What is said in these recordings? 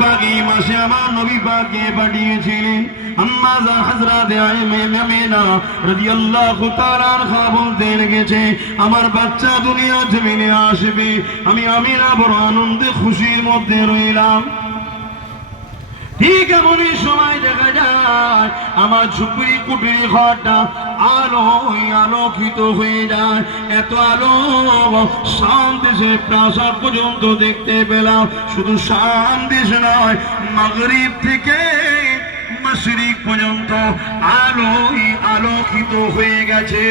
পাক এই মাসে আমার নবী পাককে পাঠিয়েছিলেন। আম্মা জান হযরত আমিনা রাদিয়াল্লাহু তাআলা আনহা বলতে লেগেছে, আমার বাচ্চা দুনিয়া জমিনে আসবে। আমি আমিনা বড় আনন্দে খুশির মধ্যে রইলাম। ঠিক এমনই সময় দেখা যায় আমার ঝুপড়ি কুটির ঘরটা আলোকিত হয়ে যায়। এত আলো শাম দেশের প্রাসাদ পর্যন্ত দেখতে পেলাম। শুধু শাম দেশ নয়, মাগরিব থেকে মাশরিক পর্যন্ত আলোকিত হয়ে গেছে।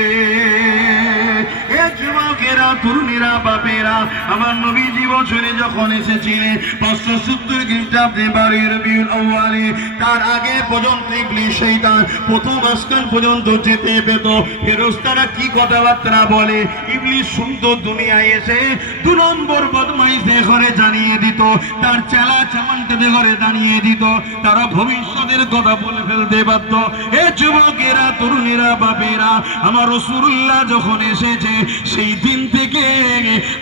এ যুবকেরা, তরুণীরা, বাপেরা, আমার নবীজি বছরে যখন এসেছিলেন 570 খ্রিস্টাব্দে 12 রবিউল আউয়ালে, তার আগে পর্যন্ত ইবলিস শয়তান প্রথম আসমান পর্যন্ত যেতে পেত। ফেরেশতারা কি কথাবার্তা বলে ইবলিস সুন্দর দুনিয়ায় এসে 2 নম্বর বদমাইশদের ঘরে জানিয়ে দিত, তার চেলা চামানদের ঘরে জানিয়ে দিত, তারা ভবিষ্যতের কথা বলে ফেলতে পারত। এ যুবকেরা, তরুণীরা, বাপেরা, আমার রাসূলুল্লাহ যখন এসেছে সেই দিন থেকে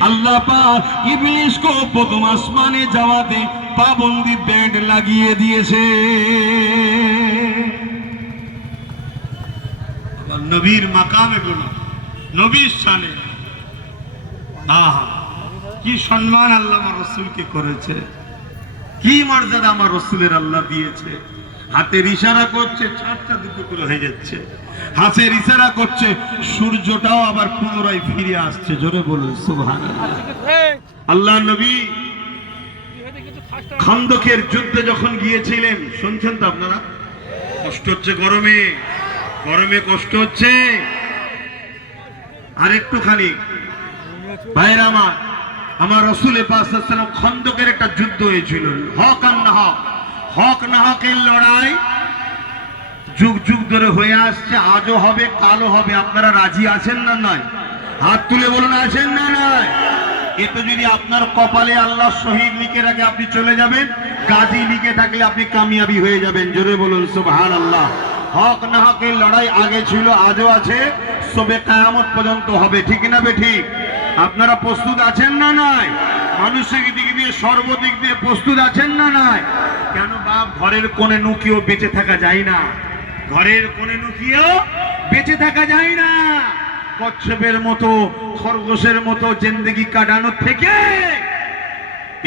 আল্লাহ পাক ইবলিসকে প্রথম আসমানে যাওয়াতে পাবন্দি ব্যান্ড লাগিয়ে দিয়েছে। নবীর মাকামে গুলো, নবীর শানে, আহা কি সম্মান আল্লাহ আমার রাসূলকে করেছে, কি মর্যাদা আমার রাসূলের আল্লাহ দিয়েছে। হাতের ইশারা করছে, চাঁদটা দুটো করে হয়ে যাচ্ছে। হাতের ইশারা করছে, সূর্যটাও আবার পুনরায় ফিরে আসছে। জোরে বলুন সুবহানাল্লাহ। আল্লাহ নবী খন্দকের যুদ্ধে যখন গিয়েছিলেন, শুনছেন তো আপনারা? কষ্ট হচ্ছে গরমে, গরমে কষ্ট হচ্ছে। আর একটুখানি ভাইরা আমার রাসূল পাক সাল্লাল্লাহু আলাইহি ওয়াসাল্লাম খন্দকের একটা যুদ্ধ হয়েছিল। হক আর না হক, হক না হকের লড়াই যুগ যুগ ধরে হয়ে আসছে, আজও হবে, কালও হবে। আপনারা রাজি আছেন না নয়? হাত তুলে বলুন, আছেন না নয়? এতে যদি আপনার কপালে আল্লাহ শহীদ লিখে রাখে, আপনি চলে যাবেন। গাজী লিখে থাকলে আপনি কামিয়াবি হয়ে যাবেন। জোরে বলুন সুবহানাল্লাহ। হক না হকের লড়াই আগে ছিল, আজও আছে, সবে কিয়ামত পর্যন্ত হবে। ঠিক না বেঠিক? আপনারা প্রস্তুত আছেন না নয়? মানসিক দিক দিয়ে, সর্বদিক দিয়ে প্রস্তুত আছেন না নয়? কেন বাপ, ঘরের কোণে নুকিয়েও বেঁচে থাকা যায় না। ঘরের কোণে নুকিয়েও বেঁচে থাকা যায় না। কচ্ছপের মতো, খরগোশের মতো জিন্দেগি কাটানোর থেকে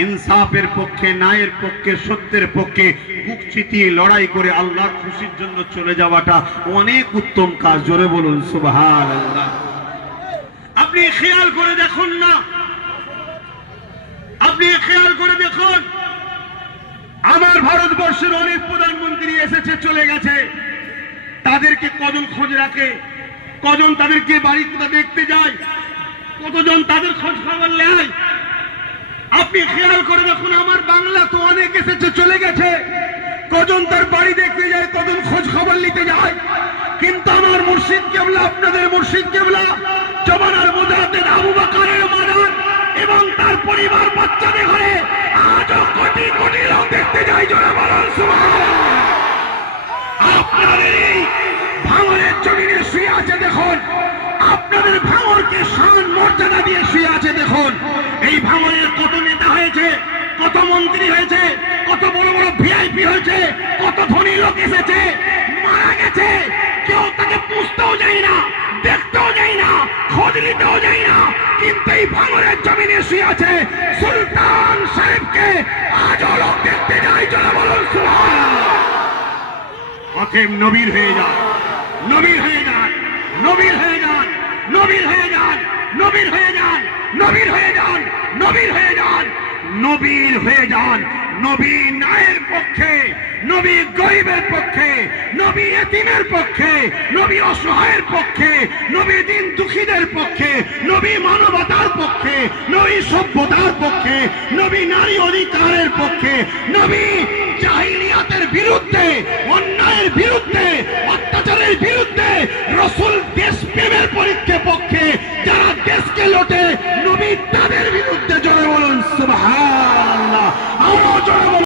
ইনসাফের পক্ষে, ন্যায়ের পক্ষে, সত্যের পক্ষে বুক চিতিয়ে লড়াই করে আল্লাহর খুশির জন্য চলে যাওয়াটা অনেক উত্তম কাজ। জোরে বলুন সুবহানাল্লাহ। আপনি খেয়াল করে দেখুন না, আপনি খেয়াল করে দেখুন, আমার ভারতবর্ষের অনেক প্রধানমন্ত্রী এসেছে, চলে গেছে, তাদেরকে কজন খোঁজ রাখে, কজন তাদেরকে বাড়ি কোথা দেখতে যায়, কতজন তাদের খোঁজ খবর নেয়? আপনি খেয়াল করে দেখুন, আমার বাংলা তো অনেক এসেছে, চলে গেছে, কজন তার বাড়ি দেখতে যায়, কজন খোঁজ খবর নিতে যায়। কিন্তু আমার মুর্শিদ কেবলা, আপনাদের মুর্শিদ কেবলা, জমানার মুজাহিদ আবু বকরের মাজার এবং তার পরিবার বাচ্চাদের ঘরে আজও কোটি কোটি লোক দেখতে যায়। জোরে বলুন সুবহানাল্লাহ। আপনাদের এই ভাঙরের জমিনে শুয়ে আছে দেখুন, আপনাদের ভাঙরকে সম্মান মর্যাদা দিয়ে শুয়ে আছে দেখুন। এই ভাঙরের কত নেতা হয়েছে, কত মন্ত্রী হয়েছে, কত বড় বড় ভিআইপি হয়েছে, কত ধনী লোক এসেছে, মারা গেছে, কেউ তাকে পুষতেও যায় না, দেখতেও যায় না, খোঁজ নিতেও যায় না। কিন্তু এই ভাঙরের জমিনে শুয়ে আছে সুলতান সাহেবকে আজও লোক দেখতে যায়। জোরে বলুন সুবহানাল্লাহ। অতএব নবীর হয়ে যান, নবীর হয়ে যান, নবীর হয়ে যান, নবীর হয়ে যান, নবীর হয়ে যান, নবীর হয়ে যান, নবীর হয়ে যান, নবীর হয়ে যান। নবী ন্যায়ের পক্ষে, নবী গরিবের পক্ষে, নবী এতিমের পক্ষে, নবী অসহায়ের পক্ষে, নবী দিন দুঃখীদের পক্ষে, নবী মানবতার পক্ষে, নবী সভ্যতার পক্ষে, নবী নারী অধিকারের পক্ষে, নবী জাহিলিয়াতের বিরুদ্ধে, অন্যায়ের